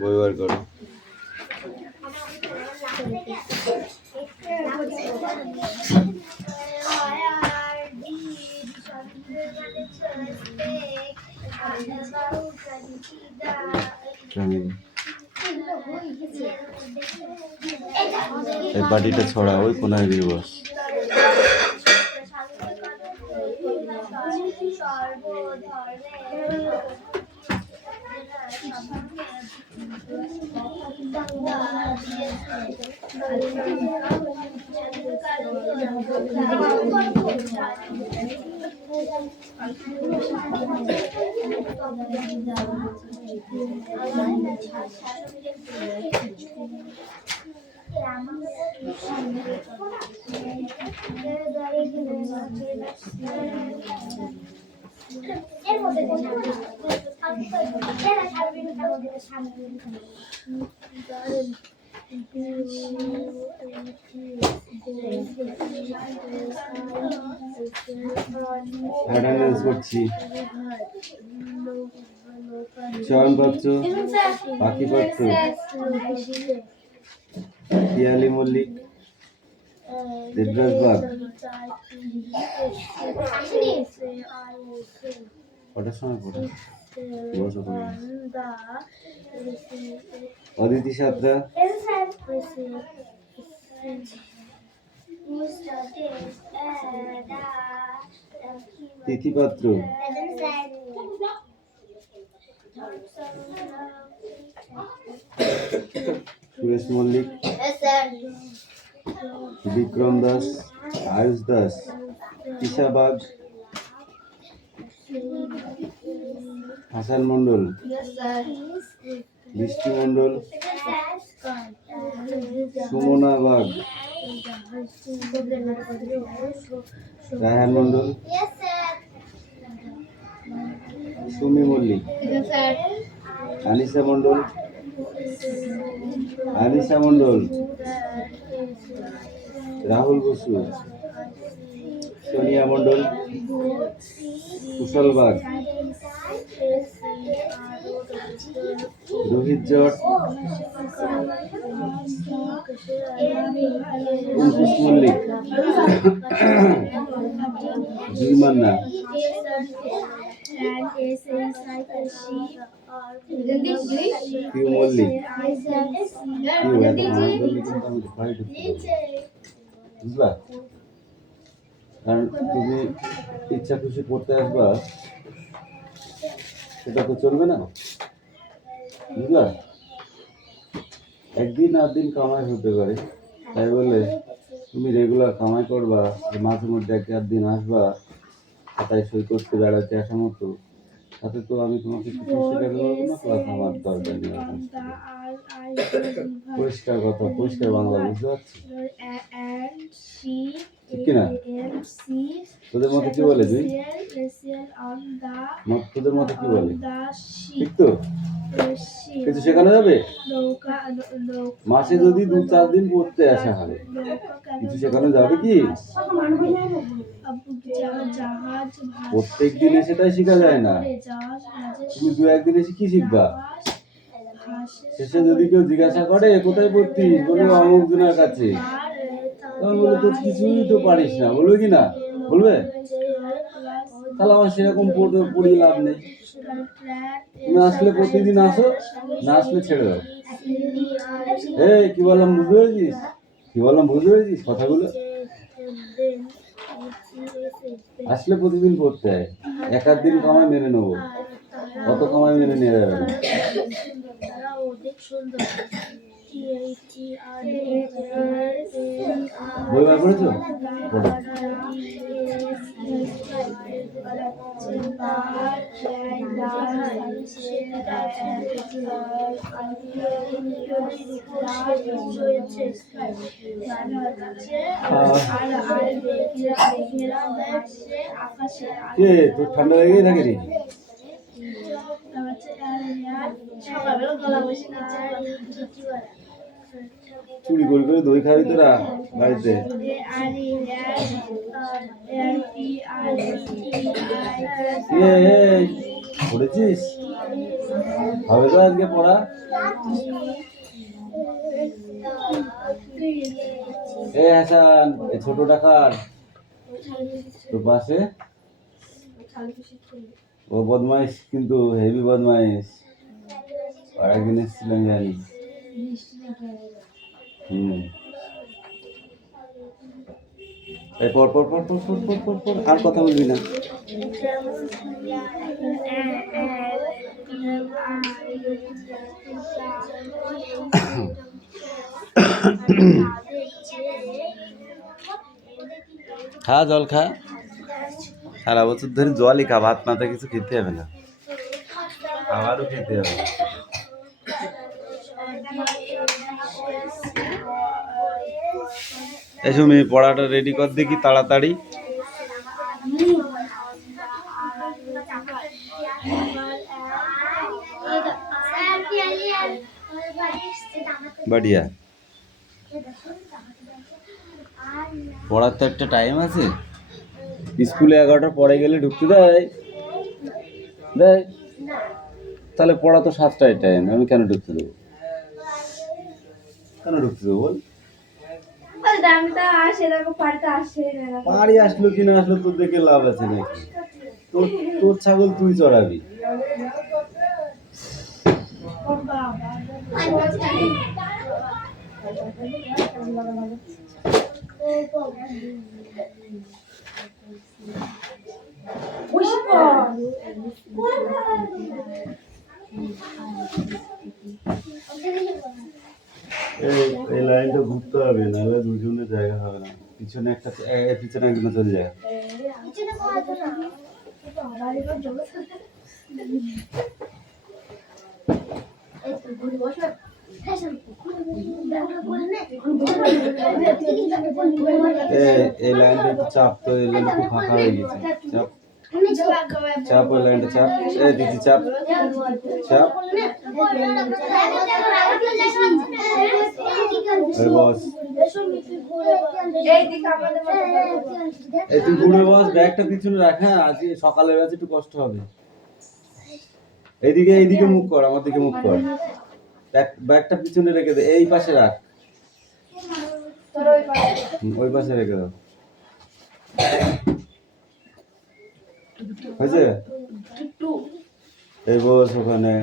বই বার করো। এই বাটিটা ছড়া ওই কোনায় দিয়ে বস। অ্যাটেন্ডেন্স করছি। চয়নপত্র, পাখিপত্র, পিয়ালি মল্লিক, দেবরাজ বাগ। কটার সময় পড়ে? অদিতি সাঁতরা, তিথিপাত্র, সুরেশ মল্লিক, বিক্রম দাস, আয়ুষ দাস, তিশা বাগ, হাসান মন্ডল, বৃষ্টি মন্ডল, সুমনা বাগ, রায়হান মন্ডল, সুমি মল্লিক, আনিসা মন্ডল, আনিসা মন্ডল, রাহুল বসু, সোনিয়া মন্ডল, কুশল বাগ, রোহিত জট, অঙ্কুশ মল্লিক, জুই মান্না, পিউ মল্লিক। বুঝলা? কারণ তুমি ইচ্ছা খুশি পড়তে আসবা, সেটা তো চলবে না, বুঝলা? একদিন আর দিন কামাই হতে পারে, তাই বলে তুমি রেগুলার কামাই করবা, মাঝে মধ্যে এক দিন আসবা খাতায় সই করতে বেড়াতে আসা মতো, তাতে তো আমি তোমাকে কিছু শেখাতে পারবো না, প্লাস আমার দরকার নেই। পরিষ্কার কথা, পরিষ্কার বাংলা, বুঝতে পারছি? ঠিক কিনা? তোদের মতে কি বলে? তুই তোদের মতে কি বলে? ঠিক তো? কিছু শেখানো যাবে? মাসে যদি 2-4 দিন পড়তে আসা হয়, কিছু শেখানো যাবে কি? প্রত্যেক দিনে সেটাই শেখা যায় না। তুমি 2-1 দিন এসে কি শিখবা? শেষে যদি কেউ জিজ্ঞাসা করে কোথায় পড়তিস, বলে অমুক জনের কাছে, তখন বলে তোর কিছুই তো পারিস না, বলবে কি না? বলবে? তাহলে আমার সেরকম পড়িয়ে লাভ নেই। তুমি আসলে প্রতিদিন আসো, না আসলে ছেড়ে দাও। কি বললাম বুঝতে পেরেছিস? কি বললাম বুঝতে পেরেছিস কথাগুলো? আসলে প্রতিদিন পড়তে হয়, 1-8 দিন কামাই মেনে নেবো, অত কামাই মেনে নেওয়া যাবে না। বই বার করেছো? তোর ঠান্ডা লেগেই থাকে নাকি? চুরি করে করে দই খাবি তোরা বাড়িতে? পড়েছিস? হবে তো আজকে পড়া? এ হাসান, এই ছোটটা কার? তো পাশে ও বদমাইশ, কিন্তু হেভি বদমাইশ। আর একদিন এসেছিলাম জানি। এই পর পর পর পর পর পর পর পর, আর কথা বলবি না। খা জল খা, সারা বছর ধরে জলই খা, ভাত না তো কিছু খেতে হবে না, আবারও খেতে হবে। এসো মেয়ে, পড়াটা রেডি কর দেখি তাড়াতাড়ি। বাড়িয়া পড়ার তো একটা টাইম আছে, স্কুলে 11টার পরে গেলে ঢুকতে দেয়? দেয়? তাহলে পড়া তো 7টায় টাইম, আমি কেন ঢুকতে দেবো? কেন ঢুকতে দেবো বল? পাড়ি আসলো কি না আসলো তোর দেখে লাভ আছে নাকি? তোর ছাগল তুই চড়াবি। এই লাইনটা ঘুরতে হবে, নাহলে দুজনের জায়গা হবে না। পিছনে একটা, পিছনে একজন চলে যায়। এই লাইনটা একটু চাপ, তো এই লাইনটা খুব ফাঁকা হয়ে গেছে। চাপ চাপ, ওই লাইনটা চাপ। দিদি চাপ চাপ। বস, তুই ঘুরে বস, ব্যাগটা পিছনে রাখ। হ্যাঁ, আজকে সকালে আছে, একটু কষ্ট হবে। এইদিকে এইদিকে মুখ কর, আমার দিকে মুখ কর। ব্যাগটা পিছনে রেখে দে, এই পাশে রাখ, ওই পাশে রেখে দাও। হয়েছে? এই বস ওখানে,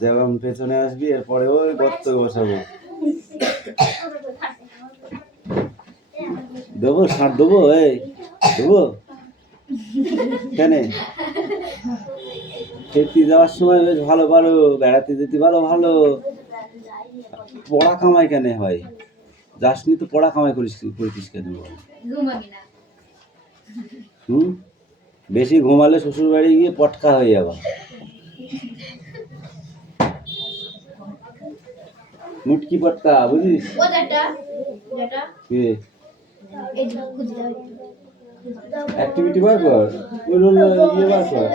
যেমন পেছনে আসবি, এরপরে ওই গর্ত বসাবো। দেবো সার দেবো, এই দেবো কেন? খেতে যাওয়ার সময় বেশ ভালো ভালো, বেড়াতে যেতে ভালো ভালো, পড়া কামাই কেন হয়? যাসনি তো পড়া কামাই করিস কেন? বেশি ঘুমালে শ্বশুর বাড়ি গিয়ে পটকা হয়ে যাবা। মুটকি পটকা, বুঝিস? অ্যাক্টিভিটি বার কর, ইয়ে বার কর,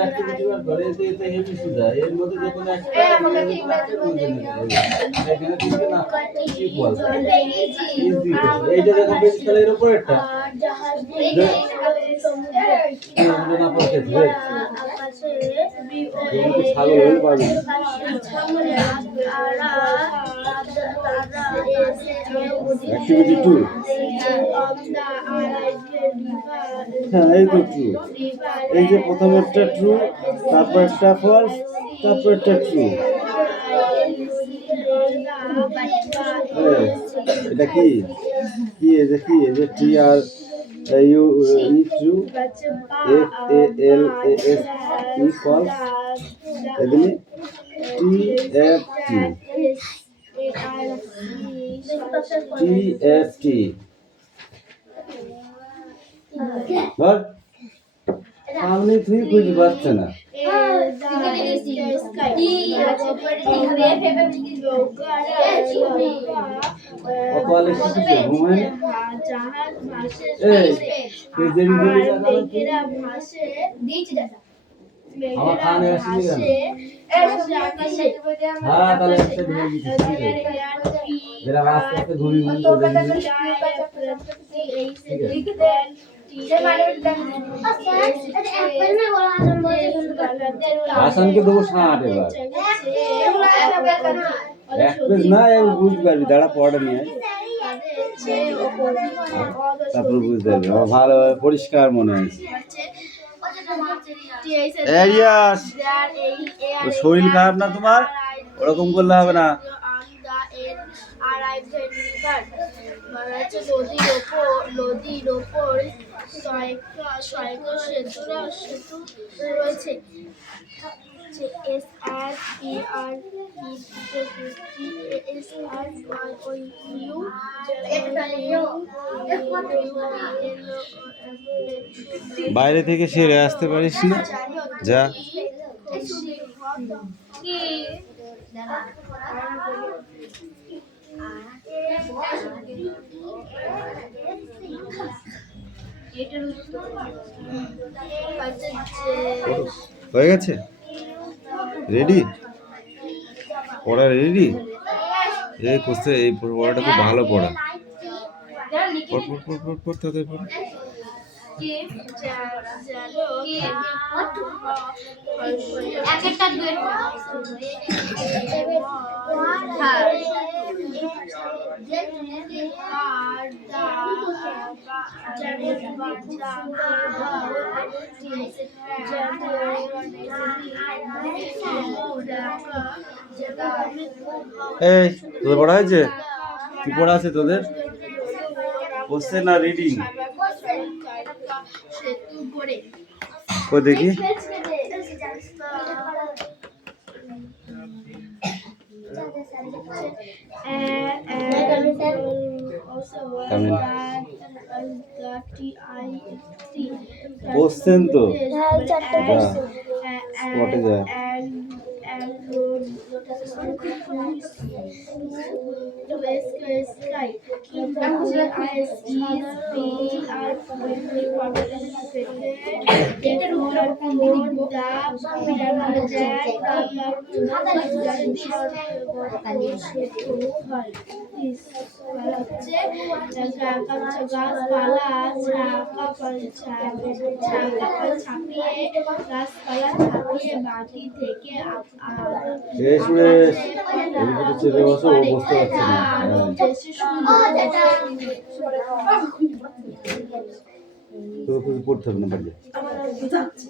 অ্যাক্টিভিটি বার কর। এতে হেভি সুদা, এর মধ্যে যে কোনো একটা এখানে দিবে না, ইকুয়াল ইজি। এইটা যখন পেয়েছিস তাহলে এর উপরে একটা না পড়তে হবে, ছাগল হলে পারবি। অ্যাক্টিভিটি 2, হ্যাঁ এই তো ট্রু। এই যে প্রথম একটা ট্রু, তারপর একটা ফলস, তারপর একটা ট্রু। এটা কি কি এই যে কি এই যে T R U E true, F A L S E ই ফলস, এদিকে T F T, T F T. বল, সামনে তুই খুঁজে পাচ্ছে না। হাসানকে দেবো 60 এবার। এক পেজ না, আমি বুঝতে পারবি, দাঁড়া পড়াটা নিয়ে আয়। তারপর বুঝতে পারবি, আমার ভালোভাবে পরিষ্কার মনে আছে। এরিয়াস, শরীর খারাপ না তোমার? ওরকম করলে হবে না। নদীর ওপর সেতু রয়েছে। বাইরে থেকে সেরে আসতে পারিস না? যা। হয়ে গেছে? রেডি? পড়া রেডি? এই কোর্সে এই পড়াটা খুব ভালো পড়া। পড় তাদের পড়। এই তোদের পড়া হয়েছে? কি পড়া আছে তোদের? কোশ্চেন না রিডিং? ও দেখি। কোশ্চেন তো স্পটে যা। গাছপালা ছাপিয়ে মাটি থেকে চেপে বসো, ও বসতে পারছে না। তোকে কিছু পড়তে হবে না, বাড়ি যা।